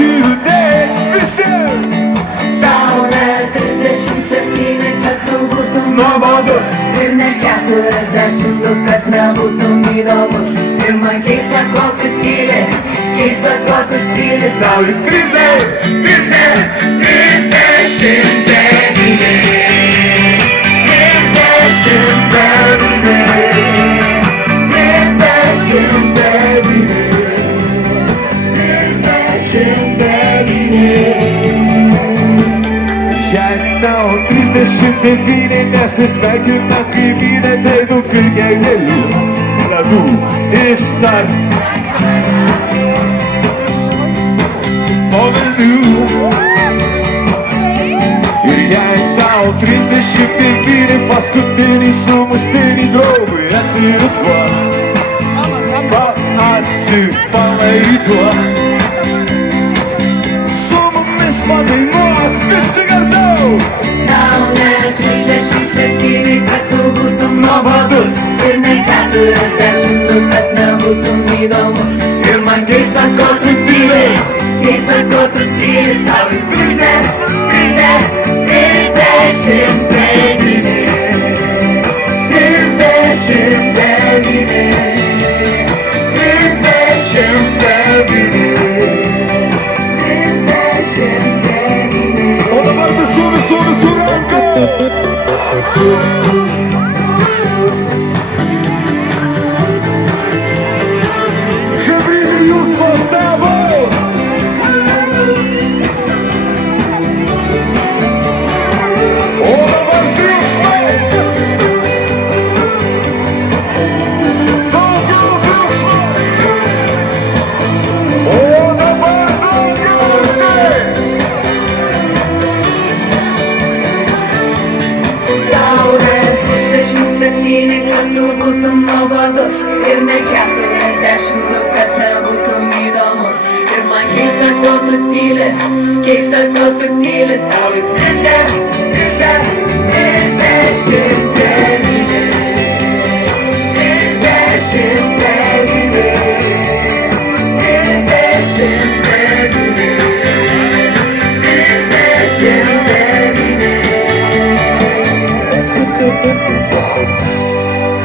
Chiudete visi. Tau ne 37, kad tu būtum Nuobodus. ir ne 42, kad nebūtum įdomus. Ir man keista, ko tu tyli, keista, ko tu tyli. Tau į 39. Jei tau 39, nesisveikina kaimynė, tai nupirkė gėlių ledų ištart po Vilnių. Ir jei tau 39, paskutinį sumuštinį draugui atiduok, pats atsipalaiduok. Su mumis padainuok visi kartu. Tau ne 37, kad tu būtum nuobodus ir ne 42, kad nebūtum įdomus. Ir man keista, ko tu tyli, keista, ko tu tyli. Tau į 39. O dabar visų rankų. Žemynį jūs postavo. O dabar triukšmai. Daugiau triukšmai. O dabar daugiausiai. Tau ne 37, kad tu būtum nuobodus ir ne 42, kad nebūtum įdomus. Ir man keista, ko tu tyli, keista, ko tu tyli.